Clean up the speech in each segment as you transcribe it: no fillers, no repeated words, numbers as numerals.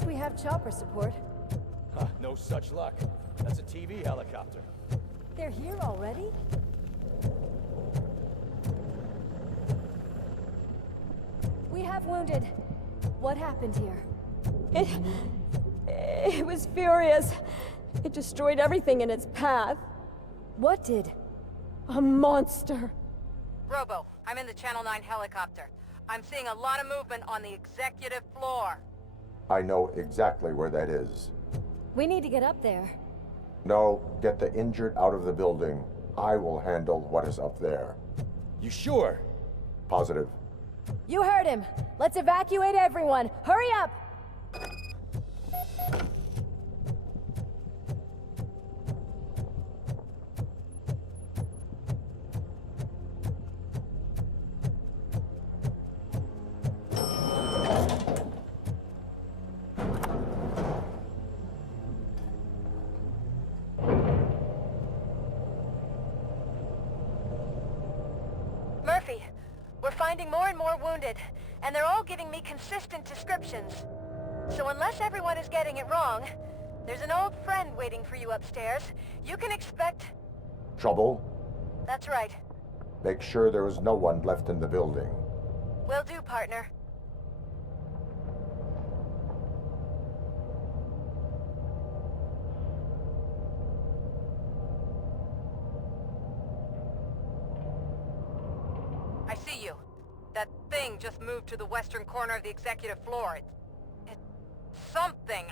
least we have chopper support. Huh, no such luck. That's a TV helicopter. They're here already? We have wounded. What happened here? It was furious. It destroyed everything in its path. What did? A monster. Robo, I'm in the Channel 9 helicopter. I'm seeing a lot of movement on the executive floor. I know exactly where that is. We need to get up there. No, get the injured out of the building. I will handle what is up there. You sure? Positive. You heard him. Let's evacuate everyone. Hurry up! Murphy, we're finding more and more wounded, and they're all giving me consistent descriptions. So unless everyone is getting it wrong, there's an old friend waiting for you upstairs. You can expect... Trouble? That's right. Make sure there is no one left in the building. Will do, partner. I see you. That thing just moved to the western corner of the executive floor. It's something.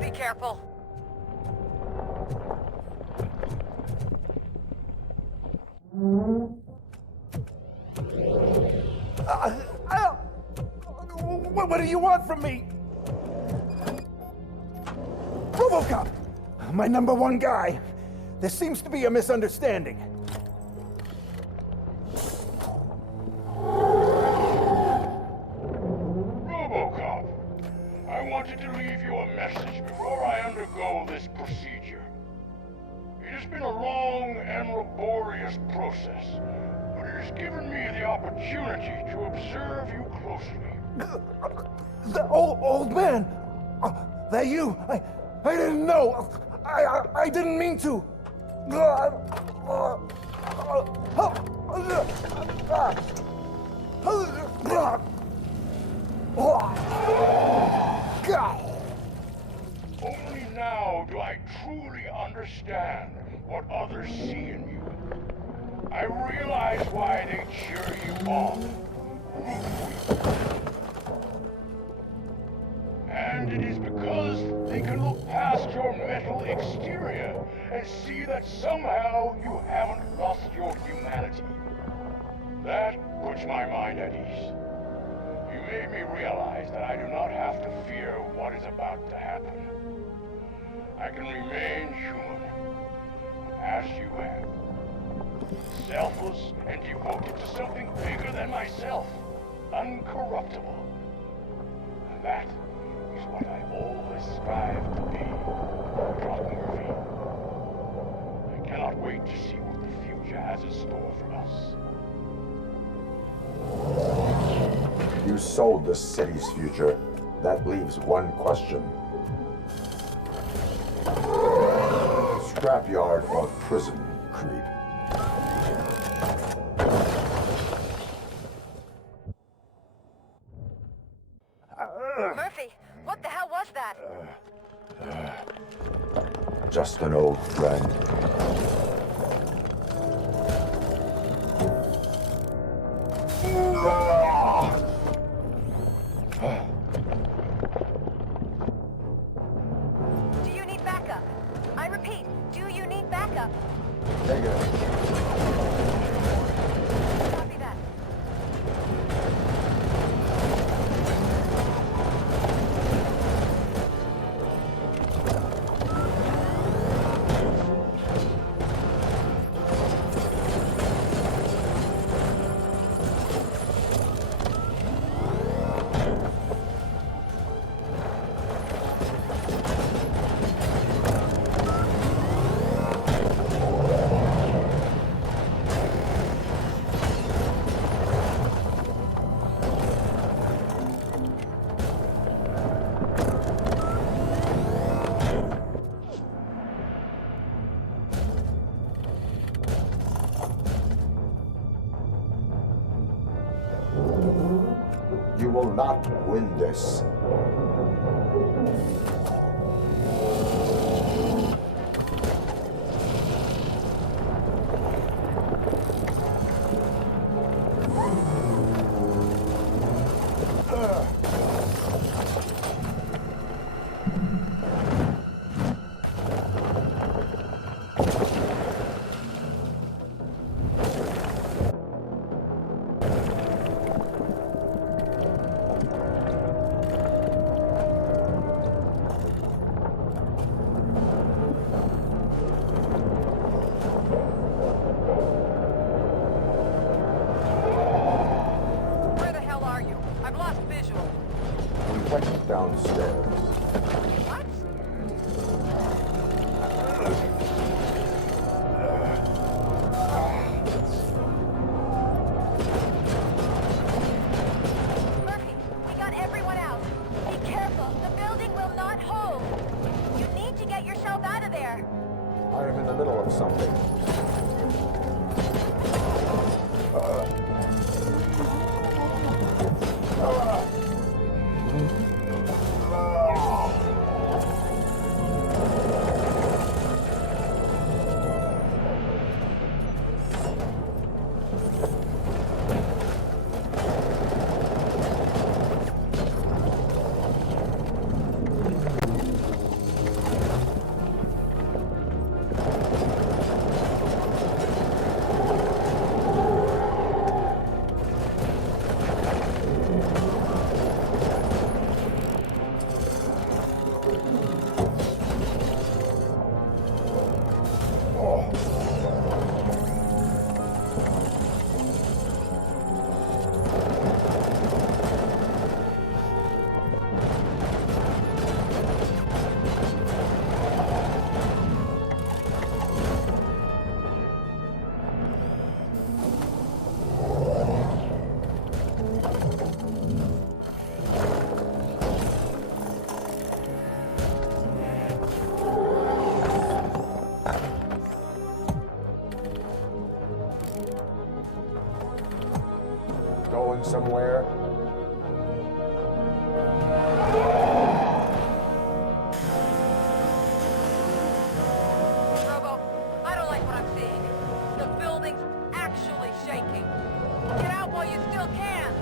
Be careful. What do you want from me? RoboCop! My #1 guy. There seems to be a misunderstanding. RoboCop, I wanted to leave you a message before I undergo this procedure. It has been a long and laborious process, but it has given me the opportunity to observe you closely. The old man! That you? I didn't know! I didn't mean to! Only now do I truly understand what others see in you. I realize why they cheer you on. And it is because they can look past your metal exterior and see that somehow you haven't lost your humanity. That puts my mind at ease. You made me realize that I do not have to fear what is about to happen. I can remain human, as you have. Selfless and devoted to something bigger than myself. Uncorruptible. And that is what I always strive to be, Doc Murphy. I cannot wait to see what the future has in store for us. You sold the city's future. That leaves one question. Scrapyard or prison, Creed? Murphy, what the hell was that? Just an old friend. Do you need backup? I repeat, do you need backup? Negative. Copy that. win this. Where the hell are you? I've lost visual. We went downstairs. What? Murphy, we got everyone out. Be careful. The building will not hold. You need to get yourself out of there. I am in the middle of something. Going somewhere? Robo, I don't like what I'm seeing. The building's actually shaking. Get out while you still can.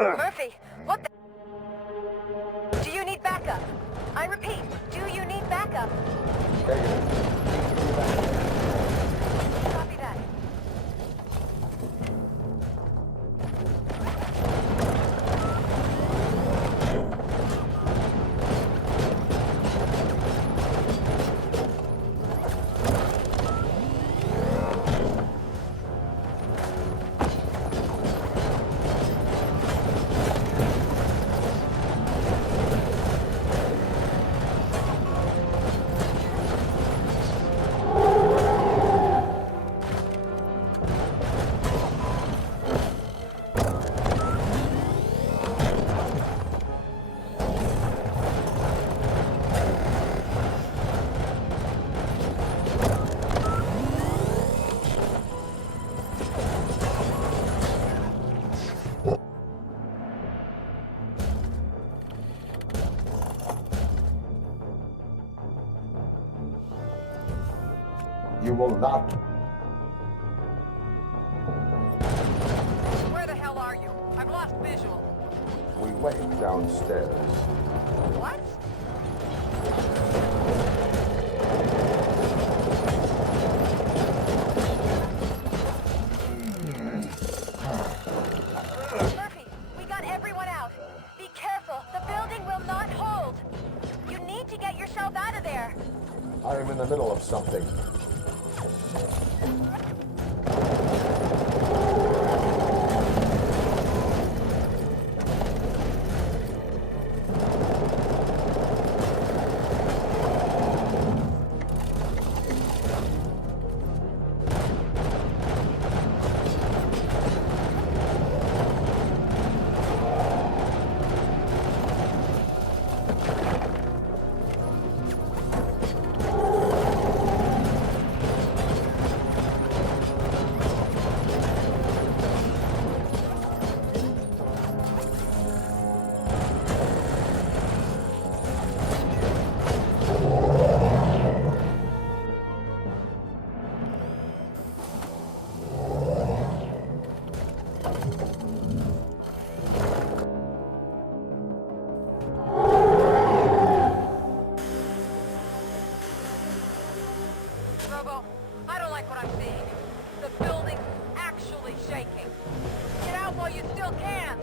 Murphy, what the... Do you need backup? I repeat, do you need backup? Copy that. You will not. Where the hell are you? I've lost visual. We wait downstairs. What? Murphy, we got everyone out. Be careful. The building will not hold. You need to get yourself out of there. I am in the middle of something. Robo, I don't like what I'm seeing. The building's actually shaking. Get out while you still can.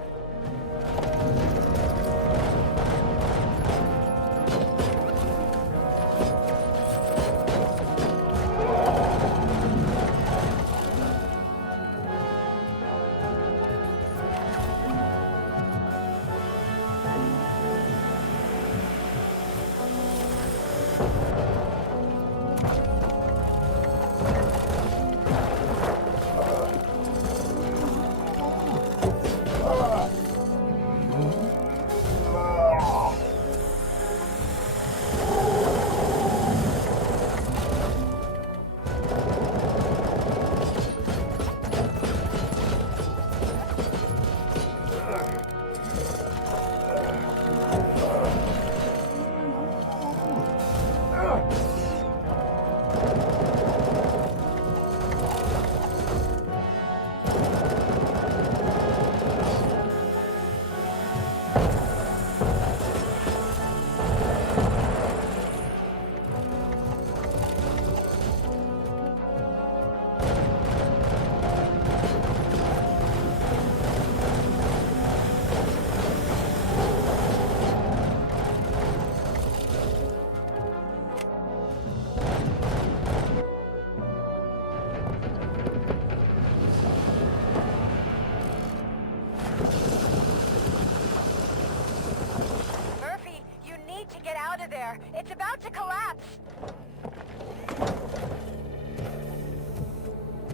There. It's about to collapse.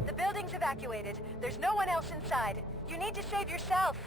The building's evacuated. There's no one else inside. You need to save yourself.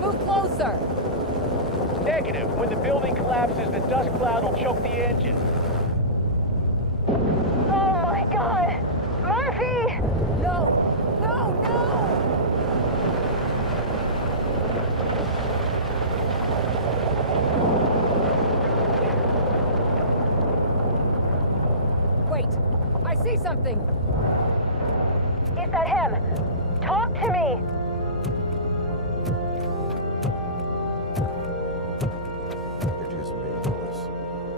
Move closer! Negative. When the building collapses, the dust cloud will choke the engine. Oh my god! Murphy! No! something. Is that him? Talk to me! It is me, Louis.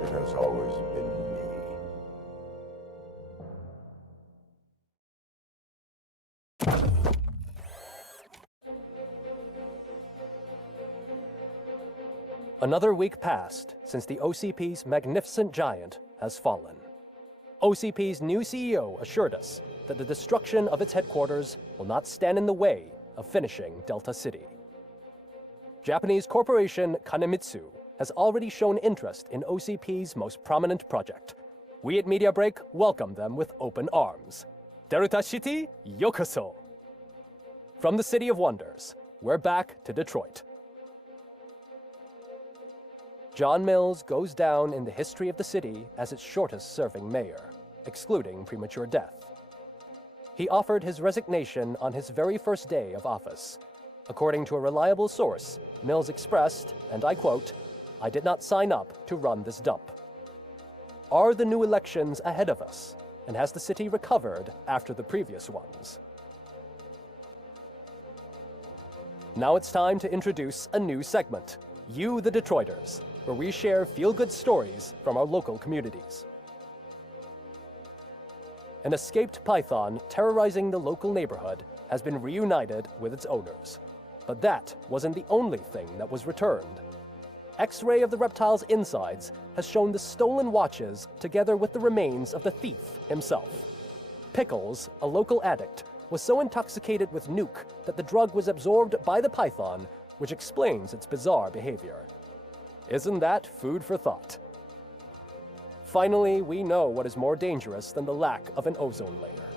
It has always been me. Another week passed since the OCP's magnificent giant has fallen. OCP's new CEO assured us that the destruction of its headquarters will not stand in the way of finishing Delta City. Japanese corporation Kanemitsu has already shown interest in OCP's most prominent project. We at Media Break welcome them with open arms. Delta City, yokoso! From the City of Wonders, we're back to Detroit. John Mills goes down in the history of the city as its shortest-serving mayor, excluding premature death. He offered his resignation on his very first day of office. According to a reliable source, Mills expressed, and I quote, "I did not sign up to run this dump." Are the new elections ahead of us, and has the city recovered after the previous ones? Now it's time to introduce a new segment, You the Detroiters, where we share feel-good stories from our local communities. An escaped python terrorizing the local neighborhood has been reunited with its owners. But that wasn't the only thing that was returned. X-ray of the reptile's insides has shown the stolen watches together with the remains of the thief himself. Pickles, a local addict, was so intoxicated with nuke that the drug was absorbed by the python, which explains its bizarre behavior. Isn't that food for thought? Finally, we know what is more dangerous than the lack of an ozone layer.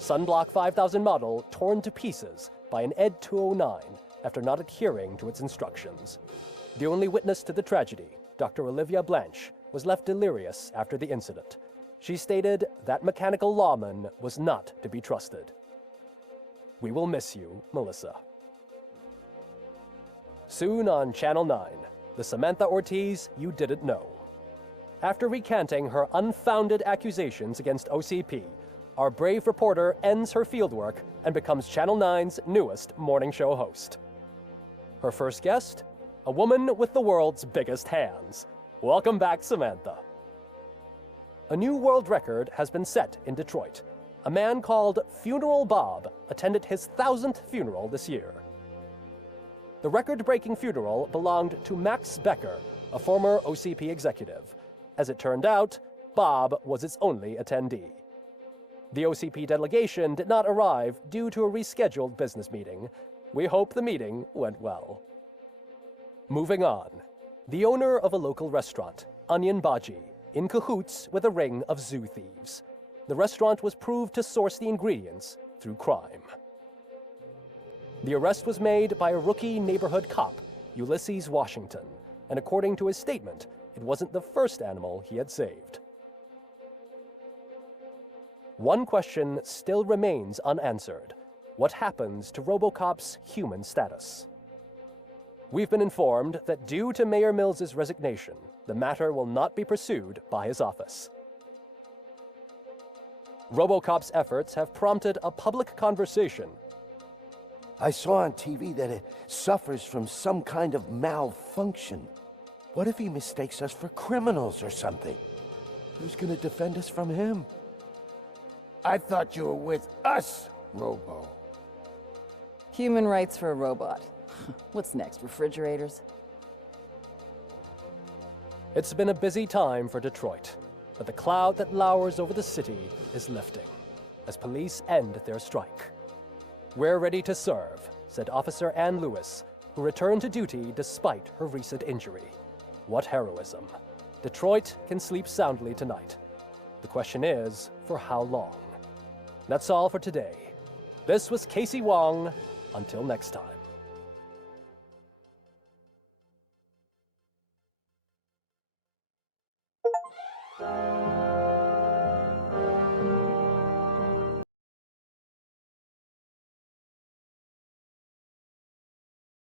Sunblock 5000 model torn to pieces by an ED 209 after not adhering to its instructions. The only witness to the tragedy, Dr. Olivia Blanche, was left delirious after the incident. She stated that mechanical lawman was not to be trusted. We will miss you, Melissa. Soon on Channel 9, the Samantha Ortiz you didn't know. After recanting her unfounded accusations against OCP, our brave reporter ends her fieldwork and becomes Channel 9's newest morning show host. Her first guest, a woman with the world's biggest hands. Welcome back, Samantha. A new world record has been set in Detroit. A man called Funeral Bob attended his 1000th funeral this year. The record-breaking funeral belonged to Max Becker, a former OCP executive. As it turned out, Bob was its only attendee. The OCP delegation did not arrive due to a rescheduled business meeting. We hope the meeting went well. Moving on. The owner of a local restaurant, Onion Baji, in cahoots with a ring of zoo thieves. The restaurant was proved to source the ingredients through crime. The arrest was made by a rookie neighborhood cop, Ulysses Washington, and according to his statement, it wasn't the first animal he had saved. One question still remains unanswered. What happens to RoboCop's human status? We've been informed that due to Mayor Mills's resignation, the matter will not be pursued by his office. RoboCop's efforts have prompted a public conversation. I saw on TV that it suffers from some kind of malfunction. What if he mistakes us for criminals or something? Who's gonna defend us from him? I thought you were with us, Robo. Human rights for a robot. What's next, refrigerators? It's been a busy time for Detroit, but the cloud that lowers over the city is lifting as police end their strike. "We're ready to serve," said Officer Ann Lewis, who returned to duty despite her recent injury. What heroism. Detroit can sleep soundly tonight. The question is, for how long? That's all for today. This was Casey Wong. Until next time.